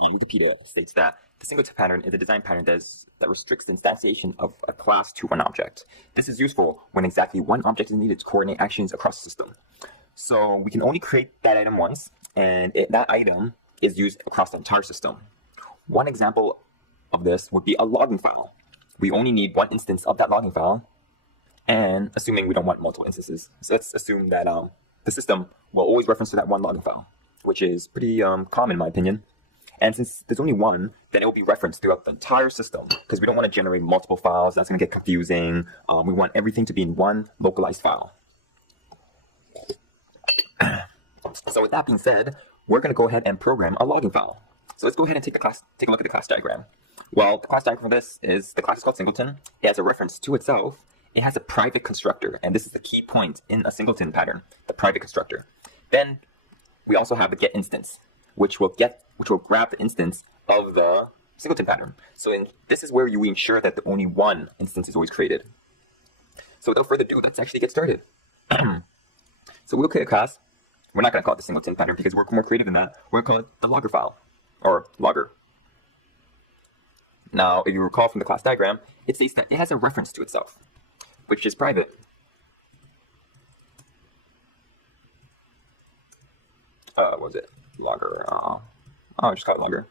Wikipedia states that the singleton pattern is a design pattern that restricts the instantiation of a class to one object. This is useful when exactly one object is needed to coordinate actions across the system. So we can only create that item once, and that item is used across the entire system. One example of this would be a logging file. We only need one instance of that logging file, and assuming we don't want multiple instances. So let's assume that the system will always reference to that one logging file, which is pretty common in my opinion. And since there's only one, then it will be referenced throughout the entire system because we don't want to generate multiple files. That's going to get confusing. We want everything to be in one localized file. So with that being said, we're going to go ahead and program a logging file. So let's go ahead and take a look at the class diagram. Well, the class diagram for this is the class is called Singleton. It has a reference to itself. It has a private constructor, and this is the key point in a Singleton pattern, the private constructor. Then we also have a get instance, which will grab the instance of the Singleton pattern. So this is where we ensure that the only one instance is always created. So without further ado, let's actually get started. So we'll create a class. We're not going to call it the Singleton pattern because we're more creative than that. We're going to call it the logger file, or logger. Now, if you recall from the class diagram, it states that it has a reference to itself, which is private. What was it? Logger. Just call it logger.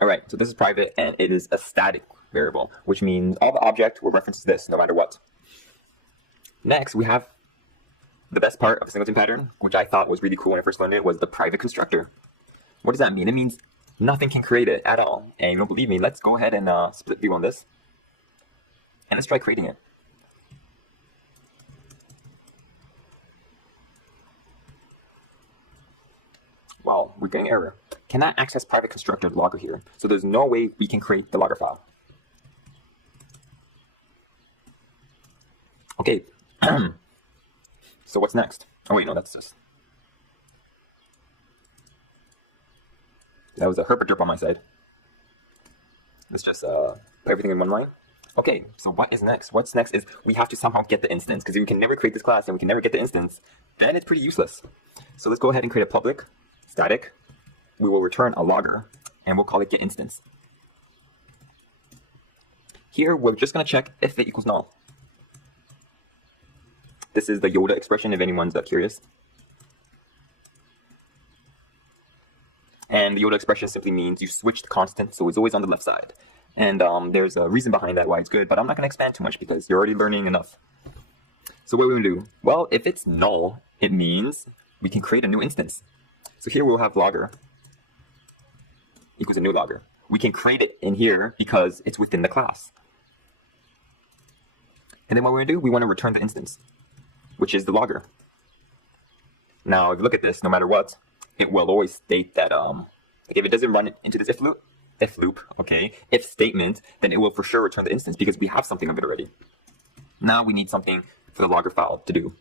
All right, so this is private, and it is a static variable, which means all the object will reference this no matter what. Next, we have the best part of the Singleton pattern, which I thought was really cool when I first learned it, was the private constructor. What does that mean? It means nothing can create it at all. And you don't believe me? Let's go ahead and split view on this. And let's try creating it. Wow, we're getting error. Cannot access private constructor logger here. So there's no way we can create the logger file. Okay. So what's next? Oh wait, no, that's just... That was a herp derp on my side. Let's just put everything in one line. Okay, so what is next? What's next is we have to somehow get the instance, because if we can never create this class and we can never get the instance, then it's pretty useless. So let's go ahead and create a public static. We will return a logger, and we'll call it getInstance. Here, we're just going to check if it equals null. This is the Yoda expression, if anyone's curious. And the Yoda expression simply means you switch the constant, so it's always on the left side. And there's a reason behind that why it's good, but I'm not going to expand too much because you're already learning enough. So what are we going to do? Well, if it's null, it means we can create a new instance. So here we'll have logger equals a new logger. We can create it in here because it's within the class. And then what we're going to do, we want to return the instance, which is the logger. Now, if you look at this, no matter what, it will always state that if it doesn't run into this if loop, okay, if statement, then it will for sure return the instance because we have something of it already. Now we need something for the logger file to do.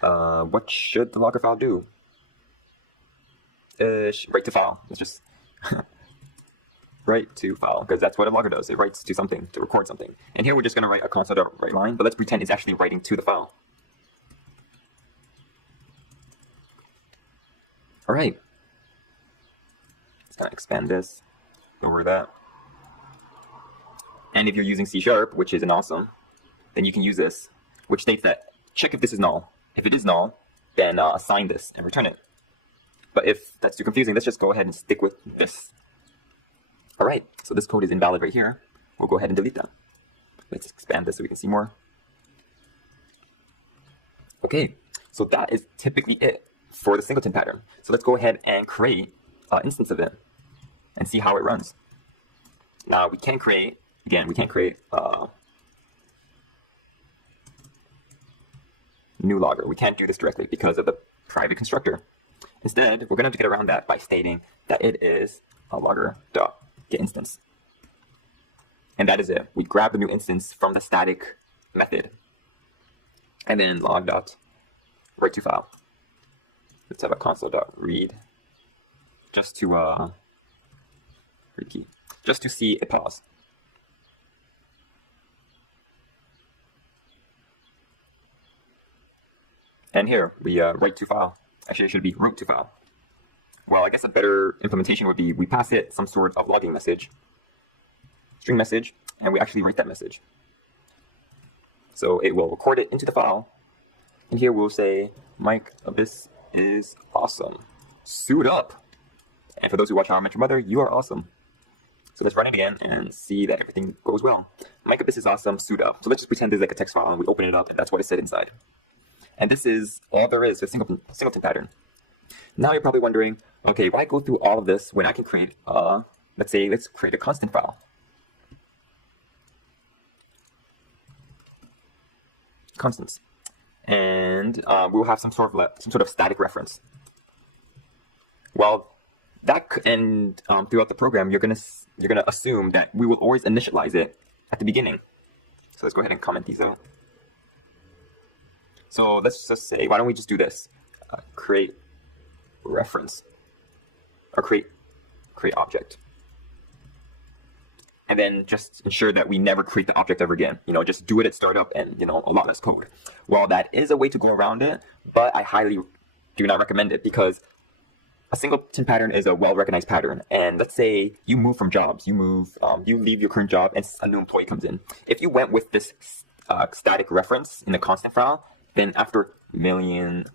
What should the logger file do? Write to file. Let's just write to file, because that's what a logger does. It writes to something, to record something. And here we're just going to write a console.write line, but let's pretend it's actually writing to the file. All right. Let's kind of expand this over that. And if you're using C#, which is an awesome, then you can use this, which states that check if this is null. If it is null, then assign this and return it. But if that's too confusing, let's just go ahead and stick with this. All right, so this code is invalid right here. We'll go ahead and delete them. Let's expand this so we can see more. Okay, so that is typically it for the Singleton pattern. So let's go ahead and create an instance of it and see how it runs. Now we can create, again, new logger. We can't do this directly because of the private constructor. Instead, we're going to have to get around that by stating that it is a logger.getInstance. And that is it. We grab the new instance from the static method. And then log.write to file. Let's have a console.read just to read key, just to see it pause. And here we write to file. Actually, it should be route to file. Well, I guess a better implementation would be we pass it some sort of logging message, string message, and we actually write that message. So it will record it into the file, and here we'll say, Mike Abyss is awesome. Suit up! And for those who watch How I Met Your Mother, you are awesome. So let's run it again and see that everything goes well. Mike Abyss is awesome, suit up. So let's just pretend there's like a text file and we open it up and that's what it said inside. And this is all there is to the Singleton pattern. Now you're probably wondering, okay, why go through all of this when I can create let's create a constant file. Constants. And we'll have some sort of static reference. Well, and throughout the program, you're gonna assume that we will always initialize it at the beginning. So let's go ahead and comment these out. So let's just say, why don't we just do this? Create reference, or create object, and then just ensure that we never create the object ever again. You know, just do it at startup, and you know, a lot less code. Well, that is a way to go around it, but I highly do not recommend it because a singleton pattern is a well-recognized pattern. And let's say you move from jobs, you leave your current job, and a new employee comes in. If you went with this static reference in the constant file, then after a million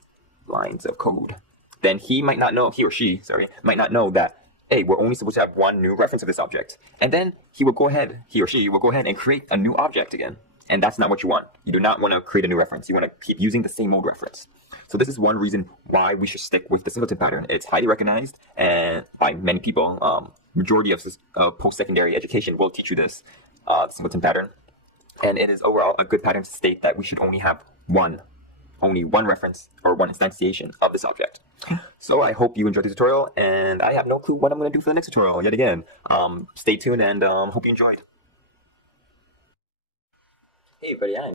lines of code, then he or she might not know that, hey, we're only supposed to have one new reference of this object. And then he or she will go ahead and create a new object again. And that's not what you want. You do not want to create a new reference. You want to keep using the same old reference. So this is one reason why we should stick with the singleton pattern. It's highly recognized and by many people. Majority of post-secondary education will teach you this singleton pattern. And it is overall a good pattern to state that we should only have only one reference or one instantiation of this object. So I hope you enjoyed the tutorial, and I have no clue what I'm going to do for the next tutorial yet again. Stay tuned and hope you enjoyed. Hey everybody,